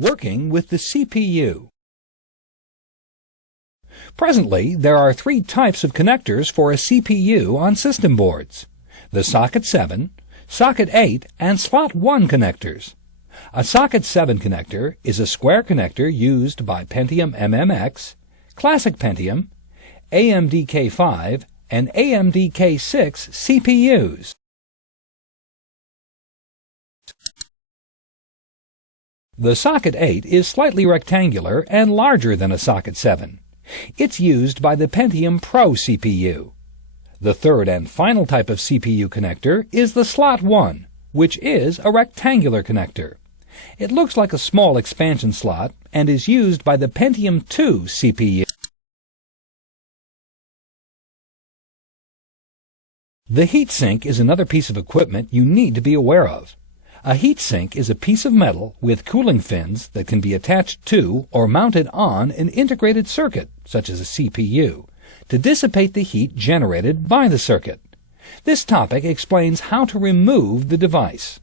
Working with the CPU. Presently, there are three types of connectors for a CPU on system boards: the Socket 7, Socket 8, and Slot 1 connectors. A Socket 7 connector is a square connector used by Pentium MMX, Classic Pentium, AMD K5, and AMD K6 CPUs. The Socket 8 is slightly rectangular and larger than a Socket 7. It's used by the Pentium Pro CPU. The third and final type of CPU connector is the Slot 1, which is a rectangular connector. It looks like a small expansion slot and is used by the Pentium 2 CPU. The heatsink is another piece of equipment you need to be aware of. A heatsink is a piece of metal with cooling fins that can be attached to or mounted on an integrated circuit, such as a CPU, to dissipate the heat generated by the circuit. This topic explains how to remove the device.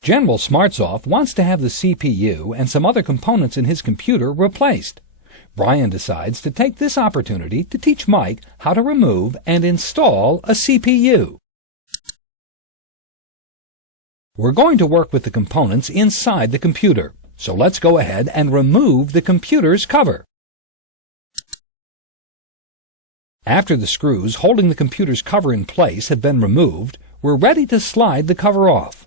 General Smartsoft wants to have the CPU and some other components in his computer replaced. Brian decides to take this opportunity to teach Mike how to remove and install a CPU. We're going to work with the components inside the computer, so let's go ahead and remove the computer's cover. After the screws holding the computer's cover in place have been removed, we're ready to slide the cover off.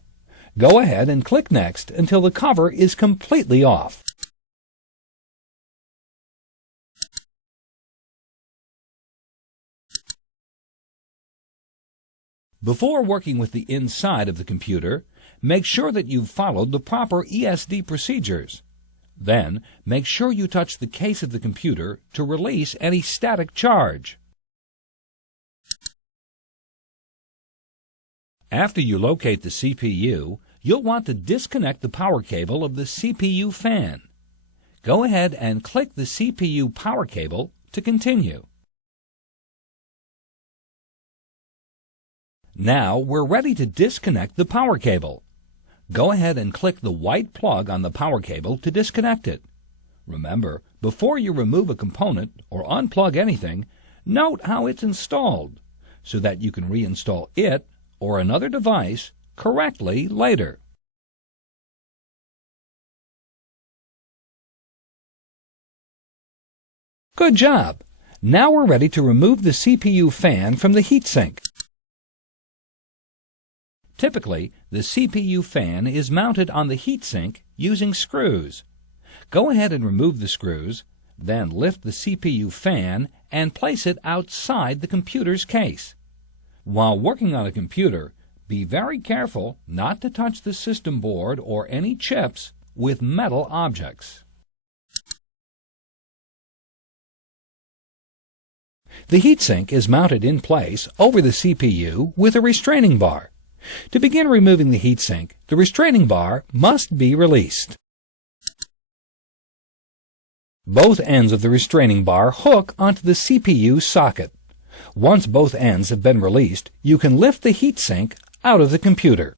Go ahead and click Next until the cover is completely off. Before working with the inside of the computer, make sure that you've followed the proper ESD procedures. Then, make sure you touch the case of the computer to release any static charge. After you locate the CPU, you'll want to disconnect the power cable of the CPU fan. Go ahead and click the CPU power cable to continue. Now we're ready to disconnect the power cable. Go ahead and click the white plug on the power cable to disconnect it. Remember, before you remove a component or unplug anything, note how it's installed so that you can reinstall it or another device correctly later. Good job! Now we're ready to remove the CPU fan from the heatsink. Typically, the CPU fan is mounted on the heatsink using screws. Go ahead and remove the screws, then lift the CPU fan and place it outside the computer's case. While working on a computer, be very careful not to touch the system board or any chips with metal objects. The heatsink is mounted in place over the CPU with a restraining bar. To begin removing the heatsink, the restraining bar must be released. Both ends of the restraining bar hook onto the CPU socket. Once both ends have been released, you can lift the heatsink out of the computer.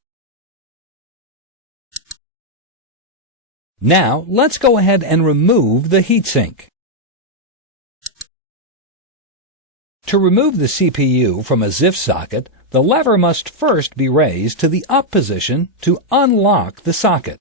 Now, let's go ahead and remove the heatsink. To remove the CPU from a ZIF socket, the lever must first be raised to the up position to unlock the socket.